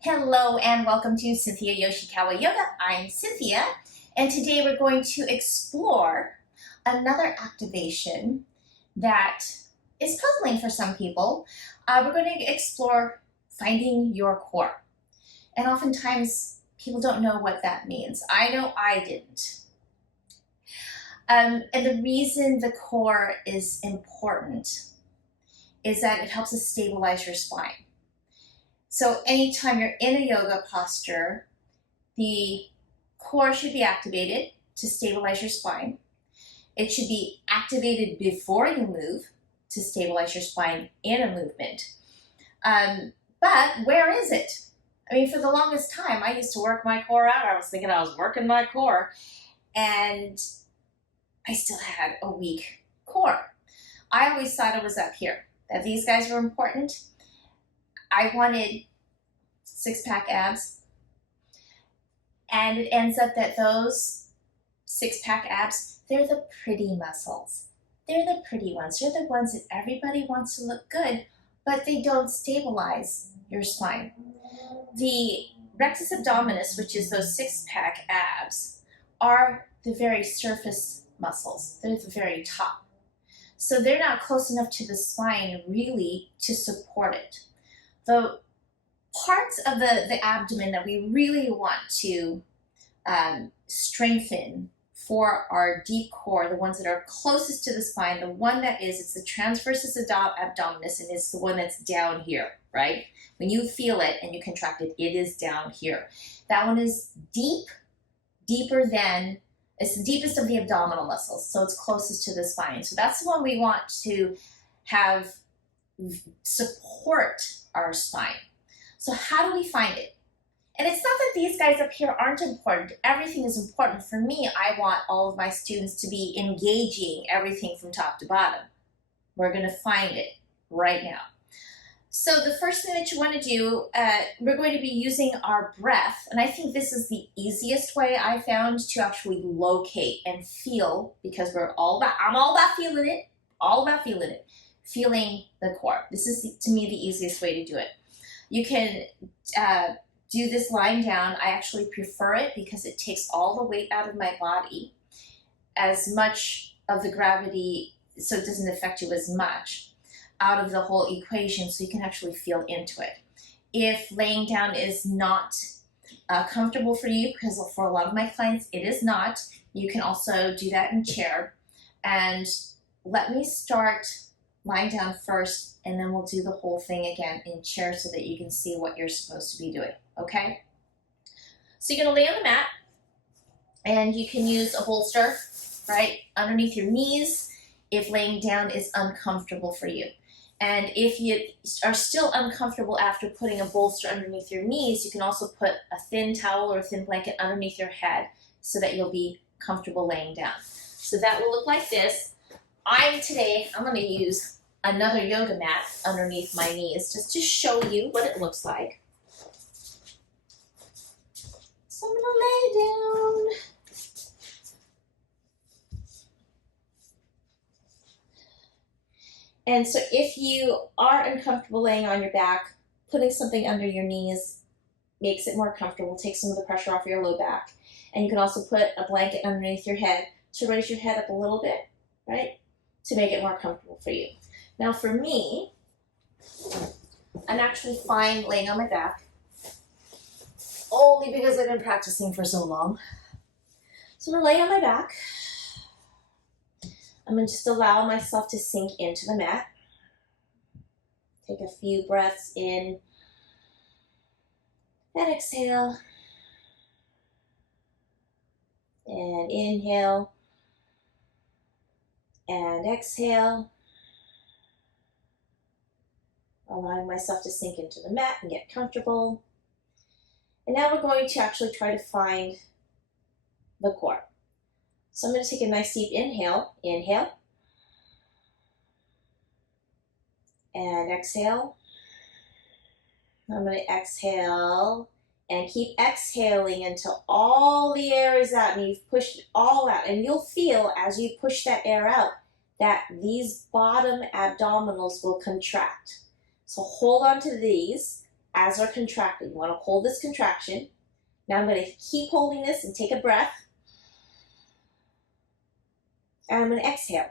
Hello and welcome to Cynthia Yoshikawa Yoga. I'm Cynthia, and today we're going to explore another activation that is puzzling for some people. We're going to explore finding your core. And oftentimes people don't know what that means. I know I didn't. And the reason the core is important is that it helps us stabilize your spine. So anytime you're in a yoga posture, the core should be activated to stabilize your spine. It should be activated before you move to stabilize your spine in a movement. But where is it? I mean, for the longest time, I used to work my core out. I was thinking I was working my core, and I still had a weak core. I always thought it was up here, that these guys were important. I wanted six-pack abs, and it ends up that those six-pack abs, they're the pretty muscles. They're the pretty ones. They're the ones that everybody wants to look good, but they don't stabilize your spine. The rectus abdominis, which is those six-pack abs, are the very surface muscles. They're the very top. So they're not close enough to the spine really to support it. The parts of the abdomen that we really want to strengthen for our deep core, the ones that are closest to the spine, the one that is, it's the transversus abdominis, and it's the one that's down here, right? When you feel it and you contract it, it is down here. That one is deeper than, it's the deepest of the abdominal muscles, so it's closest to the spine. So that's the one we want to have support our spine. So how do we find it? And it's not that these guys up here aren't important. Everything is important. For me, I want all of my students to be engaging everything from top to bottom. We're going to find it right now. So the first thing that you want to do, we're going to be using our breath. And I think this is the easiest way I found to actually locate and feel, because I'm all about feeling it, feeling the core. This is, to me, the easiest way to do it. You can do this lying down. I actually prefer it because it takes all the weight out of my body, as much of the gravity, so it doesn't affect you as much, out of the whole equation, so you can actually feel into it. If laying down is not comfortable for you, because for a lot of my clients it is not, you can also do that in chair. And let me start lying down first, and then we'll do the whole thing again in chair so that you can see what you're supposed to be doing, okay? So you're gonna lay on the mat, and you can use a bolster, right, underneath your knees if laying down is uncomfortable for you. And if you are still uncomfortable after putting a bolster underneath your knees, you can also put a thin towel or a thin blanket underneath your head so that you'll be comfortable laying down. So that will look like this. Today, I'm gonna use another yoga mat underneath my knees just to show you what it looks like. So I'm gonna lay down. And so if you are uncomfortable laying on your back, putting something under your knees makes it more comfortable, takes some of the pressure off your low back. And you can also put a blanket underneath your head to raise your head up a little bit, right? To make it more comfortable for you. Now for me, I'm actually fine laying on my back, only because I've been practicing for so long. So I'm gonna lay on my back. I'm gonna just allow myself to sink into the mat. Take a few breaths in and exhale. And inhale and exhale. Allowing myself to sink into the mat and get comfortable. And now we're going to actually try to find the core. So I'm going to take a nice deep inhale, and exhale. I'm going to exhale and keep exhaling until all the air is out and you've pushed it all out. And you'll feel as you push that air out that these bottom abdominals will contract. So hold on to these as we're contracting. You want to hold this contraction. Now I'm going to keep holding this and take a breath. And I'm going to exhale.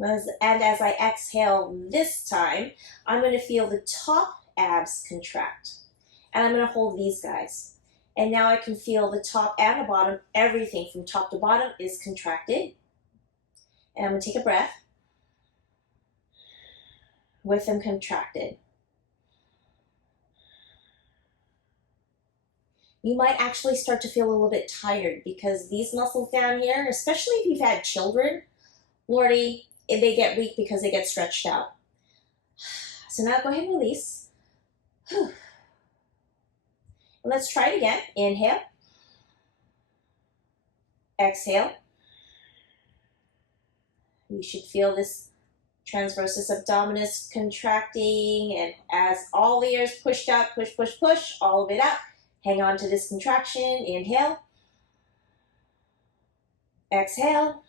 And as I exhale this time, I'm going to feel the top abs contract. And I'm going to hold these guys. And now I can feel the top and the bottom, everything from top to bottom is contracted. And I'm going to take a breath with them contracted. You might actually start to feel a little bit tired because these muscles down here, especially if you've had children, Lordy, they get weak because they get stretched out. So now go ahead and release. And let's try it again. Inhale. Exhale. You should feel this transversus abdominus contracting, and as all the air is pushed out, push, push, push, all of it out. Hang on to this contraction. Inhale. Exhale.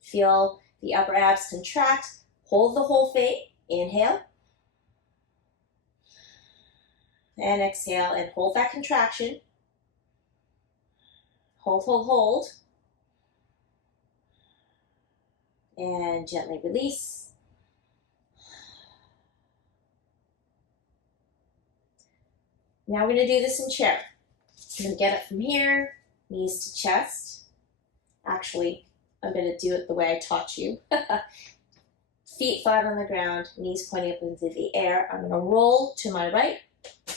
Feel the upper abs contract. Hold the whole thing. Inhale. And exhale and hold that contraction. Hold, hold, hold. And gently release. Now we're going to do this in chair. I'm going to get up from here, knees to chest. Actually, I'm going to do it the way I taught you. Feet flat on the ground, knees pointing up into the air. I'm going to roll to my right.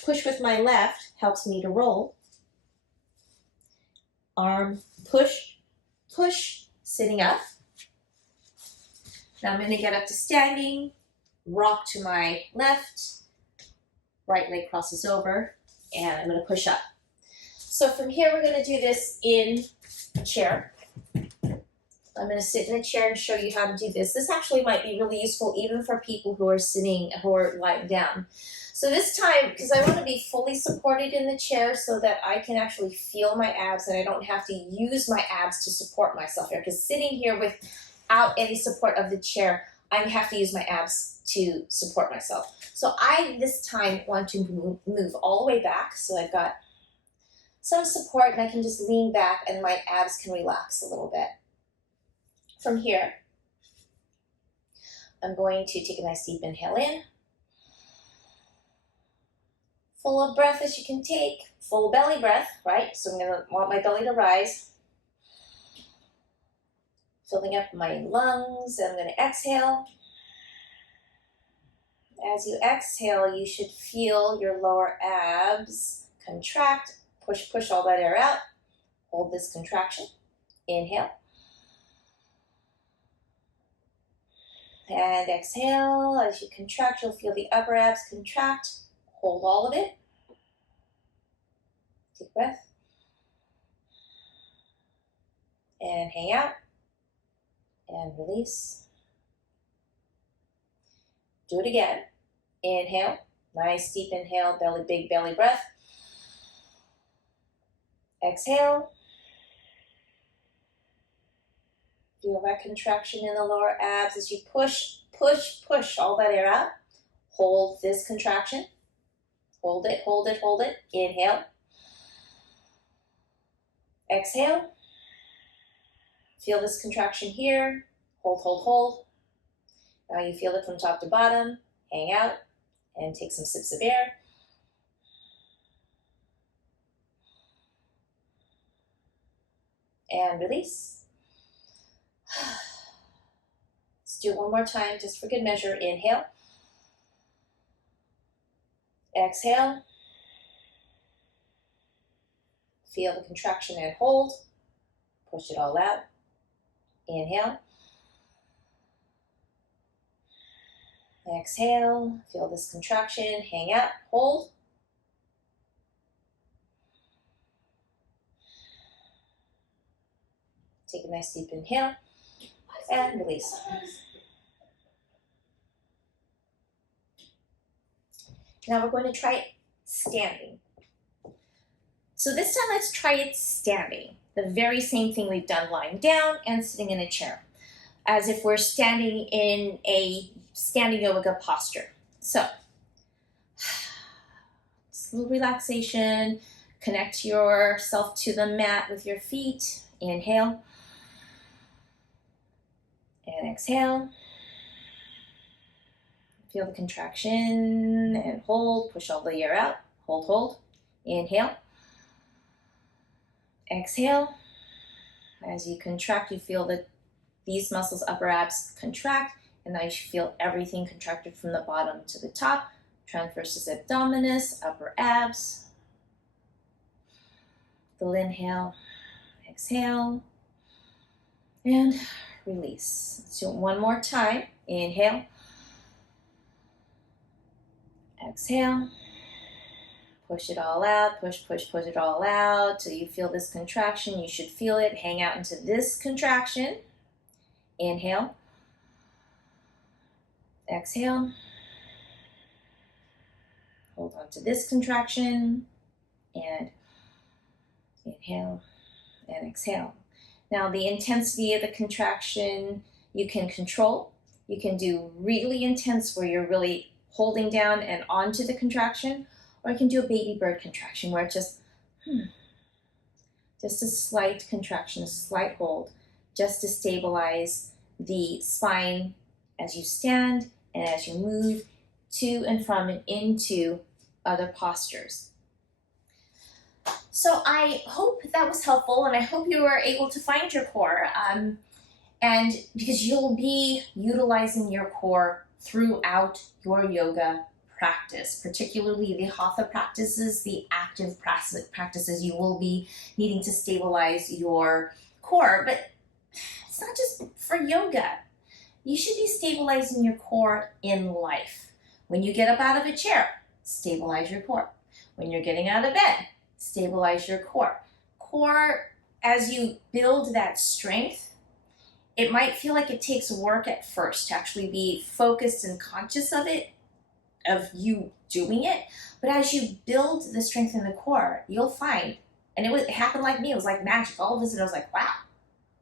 Push with my left helps me to roll. Arm, push, push, sitting up. Now I'm going to get up to standing, rock to my left, right leg crosses over, and I'm going to push up. So from here, we're going to do this in a chair. I'm going to sit in a chair and show you how to do this. This actually might be really useful even for people who are sitting, who are lying down. So this time, because I want to be fully supported in the chair so that I can actually feel my abs and I don't have to use my abs to support myself here. Because sitting here without any support of the chair, I have to use my abs to support myself. So I, this time, want to move all the way back. So I've got some support and I can just lean back and my abs can relax a little bit. From here, I'm going to take a nice deep inhale in. Full of breath as you can take, full belly breath, right? So I'm going to want my belly to rise. Filling up my lungs, and I'm going to exhale. As you exhale, you should feel your lower abs contract. Push, push all that air out. Hold this contraction. Inhale. And exhale. As you contract, you'll feel the upper abs contract. Hold all of it. Take a breath. And hang out. And release. Do it again. Inhale. Nice deep inhale, big belly breath. Exhale. Feel that contraction in the lower abs as you push, push, push all that air out. Hold this contraction. Hold it, hold it, hold it. Inhale. Exhale. Feel this contraction here. Hold, hold, hold. Now you feel it from top to bottom. Hang out and take some sips of air. And release. Let's do it one more time just for good measure. Inhale. Exhale. Feel the contraction and hold. Push it all out. Inhale. Exhale. Feel this contraction. Hang out. Hold. Take a nice deep inhale. And release. Now we're going to try it standing. So this time let's try it standing. The very same thing we've done lying down and sitting in a chair. As if we're standing in a standing yoga posture. So, just a little relaxation. Connect yourself to the mat with your feet. Inhale. And exhale. Feel the contraction and hold. Push all the air out. Hold, hold. Inhale. Exhale. As you contract, you feel that these muscles, upper abs, contract, and now you should feel everything contracted from the bottom to the top. Transversus abdominus, upper abs. Full inhale, exhale, and release. Let's do it one more time. Inhale, exhale. Push it all out, push, push, push it all out till you feel this contraction. You should feel it hang out into this contraction. Inhale, exhale. Hold on to this contraction and inhale and exhale. Now the intensity of the contraction you can control. You can do really intense where you're really holding down and onto the contraction, or you can do a baby bird contraction where it's just a slight contraction, a slight hold, just to stabilize the spine as you stand and as you move to and from and into other postures. So I hope that was helpful, and I hope you were able to find your core, and because you'll be utilizing your core throughout your yoga practice, particularly the hatha practices, the active practices. You will be needing to stabilize your core, but it's not just for yoga. You should be stabilizing your core in life. When you get up out of a chair, stabilize your core. When you're getting out of bed, stabilize your core. Core, as you build that strength, it might feel like it takes work at first to actually be focused and conscious of it, of you doing it. But as you build the strength in the core, you'll find, and it happened like me, it was like magic. All of a sudden I was like, wow,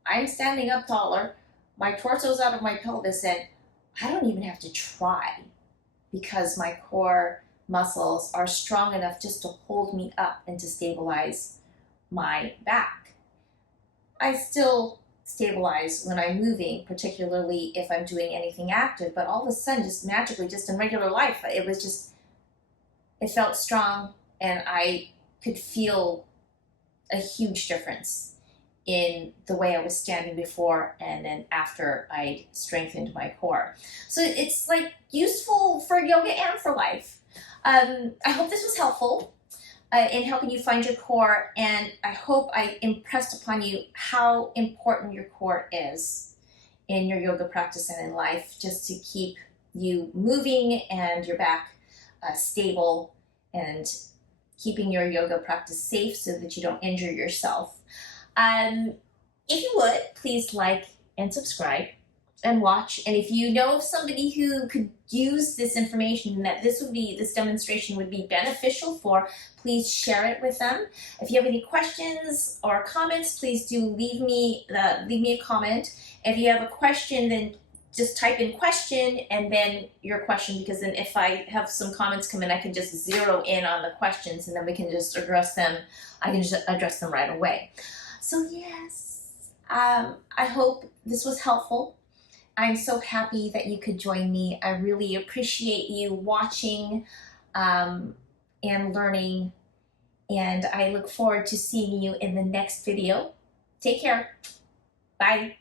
I'm standing up taller, my torso's out of my pelvis, and I don't even have to try because my core muscles are strong enough just to hold me up and to stabilize my back. I still stabilize when I'm moving, particularly if I'm doing anything active, but all of a sudden, just magically, just in regular life, it felt strong, and I could feel a huge difference in the way I was standing before and then after I strengthened my core. So it's like useful for yoga and for life. I hope this was helpful in helping you find your core, and I hope I impressed upon you how important your core is in your yoga practice and in life, just to keep you moving and your back stable and keeping your yoga practice safe so that you don't injure yourself. If you would, please like and subscribe and watch. And if you know of somebody who could use this information, that this demonstration would be beneficial for, please share it with them. If you have any questions or comments, please do leave me a comment. If you have a question, then just type in question and then your question, because then if I have some comments come in, I can just zero in on the questions and then we can just address them. I can just address them right away. So yes, I hope this was helpful. I'm so happy that you could join me. I really appreciate you watching and learning, and I look forward to seeing you in the next video. Take care. Bye.